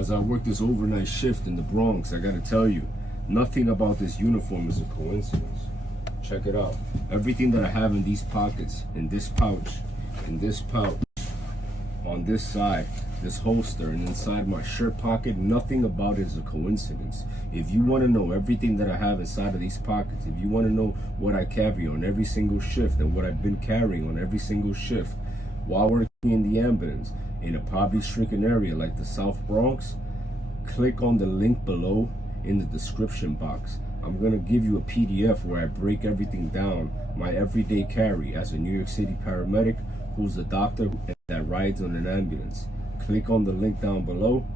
as I work this overnight shift in the Bronx, I gotta tell you, nothing about this uniform is a coincidence. Check it out. Everything that I have in these pockets, in this pouch, on this side, this holster, and inside my shirt pocket, nothing about it is a coincidence. If you want to know everything that I have inside of these pockets, if you want to know what I carry on every single shift and what I've been carrying on every single shift while working in the ambulance in a poverty-stricken area like the South Bronx, click on the link below in the description box. I'm going to give you a PDF where I break everything down, my everyday carry as a New York City paramedic who's a doctor that rides on an ambulance. Click on the link down below.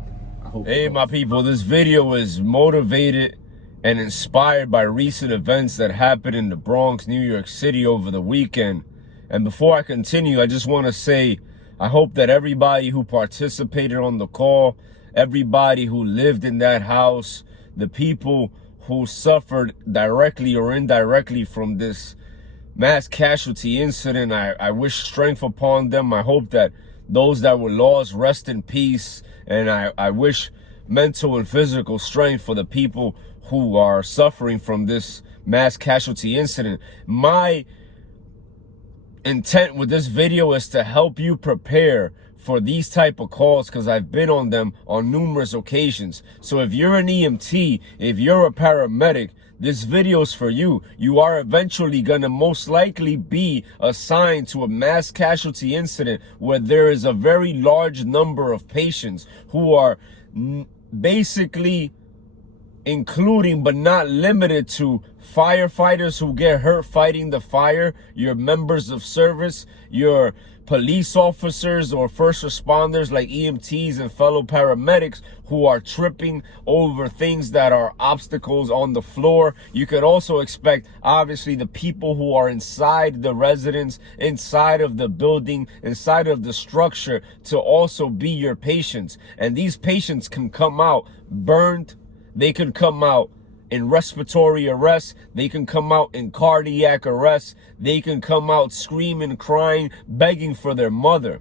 Hey my people, this video is motivated and inspired by recent events that happened in the Bronx, New York City over the weekend. And before I continue, I just want to say, I hope that everybody who participated on the call, everybody who lived in that house, the people who suffered directly or indirectly from this mass casualty incident, I wish strength upon them. I hope that those that were lost rest in peace, and I wish mental and physical strength for the people who are suffering from this mass casualty incident. My intent with this video is to help you prepare for these type of calls, because I've been on them on numerous occasions. So if you're an EMT, if you're a paramedic, this video is for you. You are eventually gonna most likely be assigned to a mass casualty incident where there is a very large number of patients who are basically including but not limited to firefighters who get hurt fighting the fire, your members of service, your police officers or first responders like EMTs and fellow paramedics who are tripping over things that are obstacles on the floor. You could also expect, obviously, the people who are inside the residence, inside of the building, inside of the structure to also be your patients. And these patients can come out burned, they can come out in respiratory arrest, they can come out in cardiac arrest, they can come out screaming, crying, begging for their mother.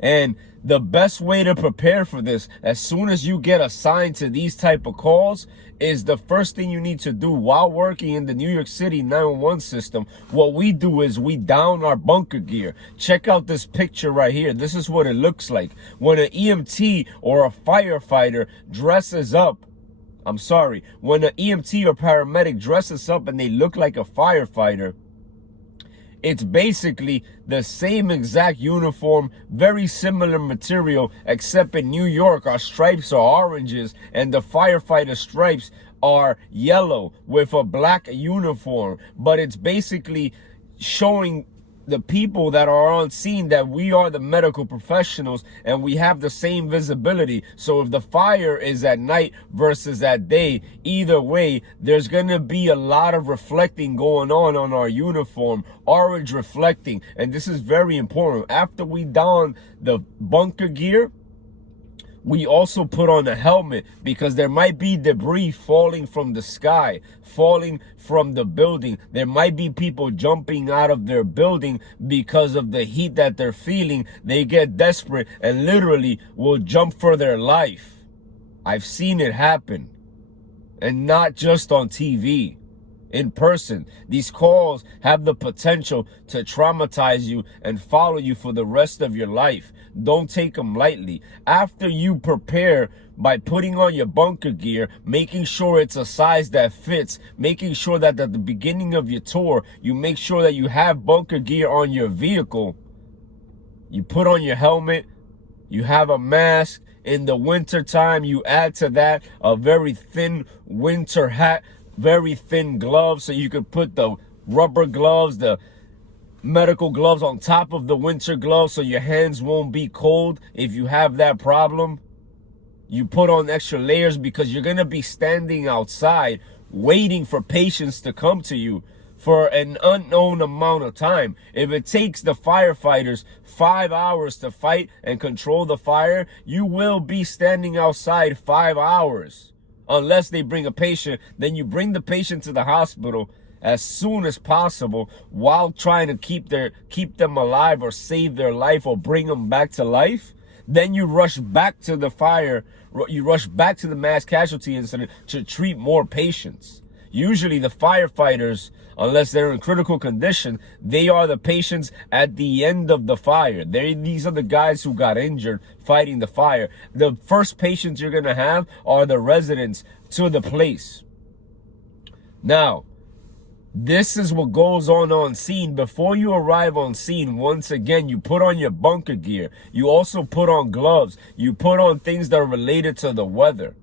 And the best way to prepare for this, as soon as you get assigned to these type of calls, is the first thing you need to do while working in the New York City 911 system. What we do is we down our bunker gear. Check out this picture right here. This is what it looks like. When an EMT or a firefighter dresses up, when an EMT or paramedic dresses up and they look like a firefighter, it's basically the same exact uniform, very similar material, except in New York, our stripes are oranges and the firefighter stripes are yellow with a black uniform. But it's basically showing the people that are on scene that we are the medical professionals and we have the same visibility. So if the fire is at night versus at day, either way, there's going to be a lot of reflecting going on our uniform, orange reflecting. And this is very important. After we don the bunker gear, we also put on a helmet, because there might be debris falling from the sky, falling from the building. There might be people jumping out of their building because of the heat that they're feeling. They get desperate and literally will jump for their life. I've seen it happen, and not just on TV. In person, these calls have the potential to traumatize you and follow you for the rest of your life. Don't take them lightly. After you prepare by putting on your bunker gear, making sure it's a size that fits, making sure that at the beginning of your tour, you make sure that you have bunker gear on your vehicle. You put on your helmet, you have a mask. In the winter time, you add to that a very thin winter hat, very thin gloves, so you could put the rubber gloves, the medical gloves on top of the winter gloves so your hands won't be cold if you have that problem. You put on extra layers because you're going to be standing outside waiting for patients to come to you for an unknown amount of time. If it takes the firefighters 5 hours to fight and control the fire, you will be standing outside 5 hours. Unless they bring a patient, then you bring the patient to the hospital as soon as possible while trying to keep them alive or save their life or bring them back to life. Then you rush back to the fire, you rush back to the mass casualty incident to treat more patients. Usually the firefighters, unless they're in critical condition, they are the patients at the end of the fire. These are the guys who got injured fighting the fire. The first patients you're going to have are the residents to the place. Now, this is what goes on scene. Before you arrive on scene, once again, you put on your bunker gear. You also put on gloves. You put on things that are related to the weather.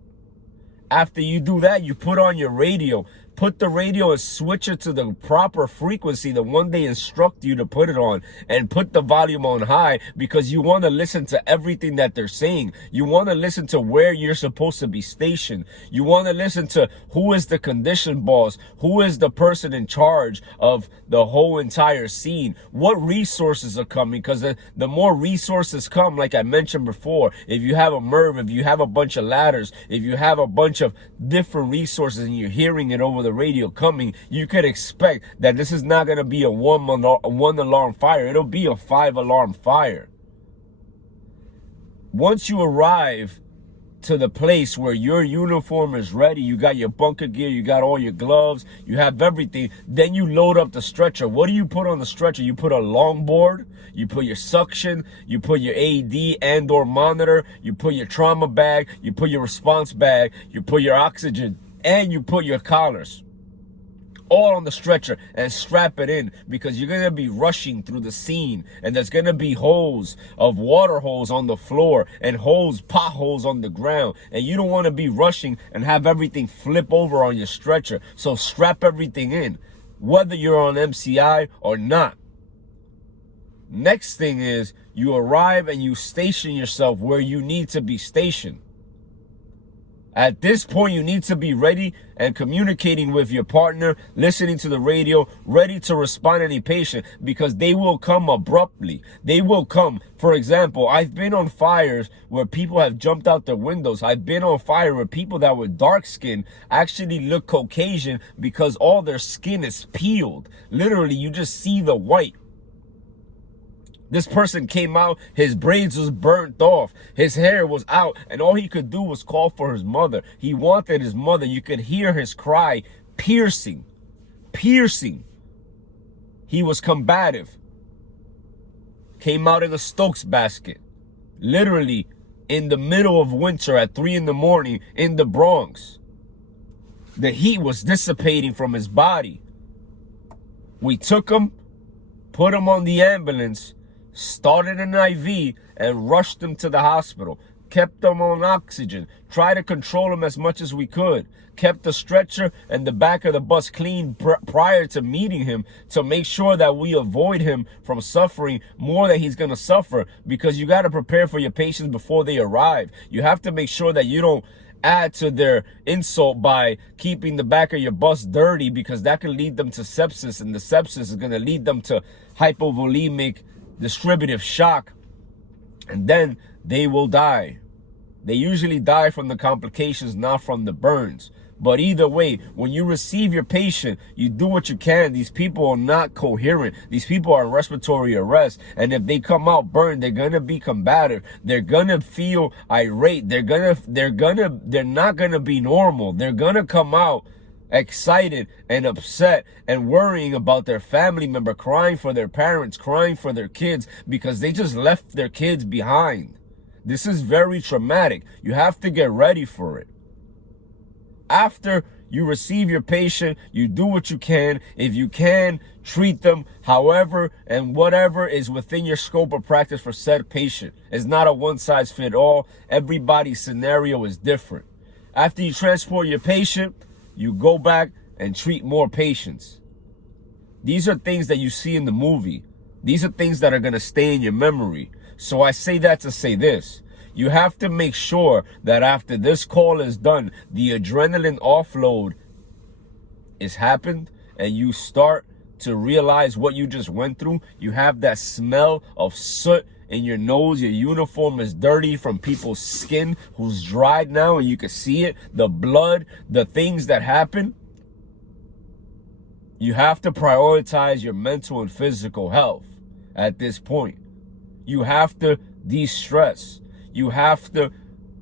After you do that, you put on your radio. Put the radio and switch it to the proper frequency, the one they instruct you to put it on, and put the volume on high, because you want to listen to everything that they're saying. You want to listen to where you're supposed to be stationed. You want to listen to who is the condition boss, who is the person in charge of the whole entire scene, what resources are coming, because the more resources come, like I mentioned before, if you have a MERV, if you have a bunch of ladders, if you have a bunch of different resources and you're hearing it over the radio coming, you could expect that this is not going to be a one alarm fire. It'll be a 5-alarm fire. Once you arrive to the place where your uniform is ready, you got your bunker gear, you got all your gloves, you have everything, then you load up the stretcher. What do you put on the stretcher? You put a longboard, you put your suction, you put your AED and or monitor, you put your trauma bag, you put your response bag, you put your oxygen, and you put your collars all on the stretcher and strap it in, because you're going to be rushing through the scene, and there's going to be holes of water holes on the floor and potholes on the ground, and you don't want to be rushing and have everything flip over on your stretcher. So strap everything in, whether you're on MCI or not. Next thing is you arrive and you station yourself where you need to be stationed. At this point, you need to be ready and communicating with your partner, listening to the radio, ready to respond to any patient, because they will come abruptly. They will come. For example, I've been on fires where people have jumped out their windows. I've been on fire where people that were dark skinned actually look Caucasian because all their skin is peeled. Literally, you just see the white. This person came out, his braids was burnt off, his hair was out, and all he could do was call for his mother. He wanted his mother. You could hear his cry, piercing. He was combative. Came out in a Stokes basket. Literally in the middle of winter at 3 in the morning in the Bronx. The heat was dissipating from his body. We took him, put him on the ambulance, started an IV, and rushed him to the hospital. Kept him on oxygen. Tried to control him as much as we could. Kept the stretcher and the back of the bus clean prior to meeting him, to make sure that we avoid him from suffering more than he's going to suffer, because you got to prepare for your patients before they arrive. You have to make sure that you don't add to their insult by keeping the back of your bus dirty, because that can lead them to sepsis, and the sepsis is going to lead them to hypovolemic distributive shock, and then they will die. They usually die from the complications, not from the burns. But either way, when you receive your patient, you do what you can. These people are not coherent. These people are in respiratory arrest. And if they come out burned, they're going to be combative. They're going to feel irate. They're not going to be normal. They're going to come out excited and upset and worrying about their family member, crying for their parents, crying for their kids, because they just left their kids behind. This is very traumatic. You have to get ready for it. After you receive your patient, you do what you can. If you can, treat them however and whatever is within your scope of practice for said patient. It's not a one-size-fits-all. Everybody's scenario is different. After you transport your patient, you go back and treat more patients. These are things that you see in the movie. These are things that are going to stay in your memory. So I say that to say this. You have to make sure that after this call is done, the adrenaline offload is happened, and you start to realize what you just went through. You have that smell of soot in your nose. Your uniform is dirty from people's skin who's dried now, and you can see it, the blood, the things that happen. You have to prioritize your mental and physical health at this point. You have to de-stress. You have to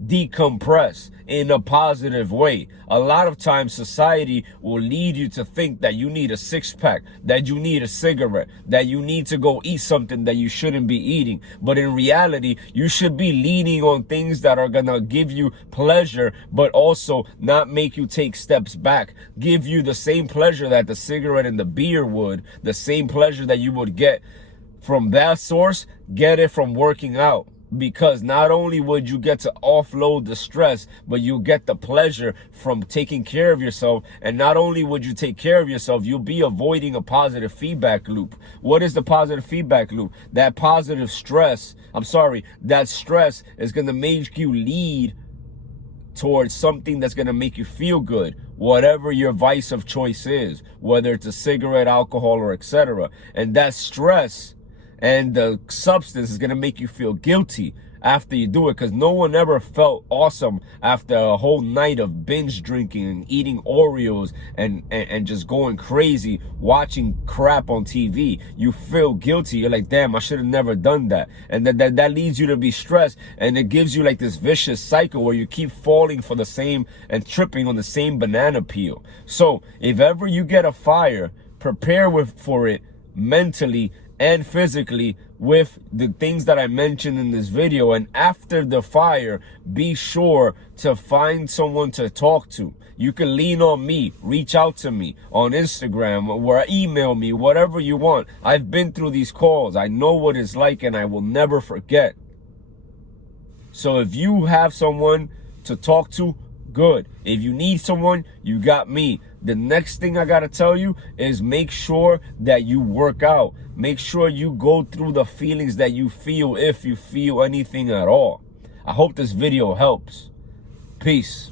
decompress in a positive way. A lot of times society will lead you to think that you need a six-pack, that you need a cigarette, that you need to go eat something that you shouldn't be eating. But in reality, you should be leaning on things that are gonna give you pleasure, but also not make you take steps back. Give you the same pleasure that the cigarette and the beer would, the same pleasure that you would get from that source, get it from working out. Because not only would you get to offload the stress, but you get the pleasure from taking care of yourself. And not only would you take care of yourself, you'll be avoiding a positive feedback loop. What is the positive feedback loop? That stress is going to make you lead towards something that's going to make you feel good, whatever your vice of choice is, whether it's a cigarette, alcohol, or etc. And that stress and the substance is going to make you feel guilty after you do it, because no one ever felt awesome after a whole night of binge drinking and eating Oreos and just going crazy watching crap on TV. You feel guilty. You're like, damn, I should have never done that. And that leads you to be stressed, and it gives you like this vicious cycle where you keep falling for the same and tripping on the same banana peel. So if ever you get a fire, prepare for it mentally and physically with the things that I mentioned in this video. And after the fire, be sure to find someone to talk to. You can lean on me, reach out to me on Instagram, or email me, whatever you want. I've been through these calls. I know what it's like, and I will never forget. So if you have someone to talk to, good. If you need someone, you got me. The next thing I gotta tell you is make sure that you work out. Make sure you go through the feelings that you feel, if you feel anything at all. I hope this video helps. Peace.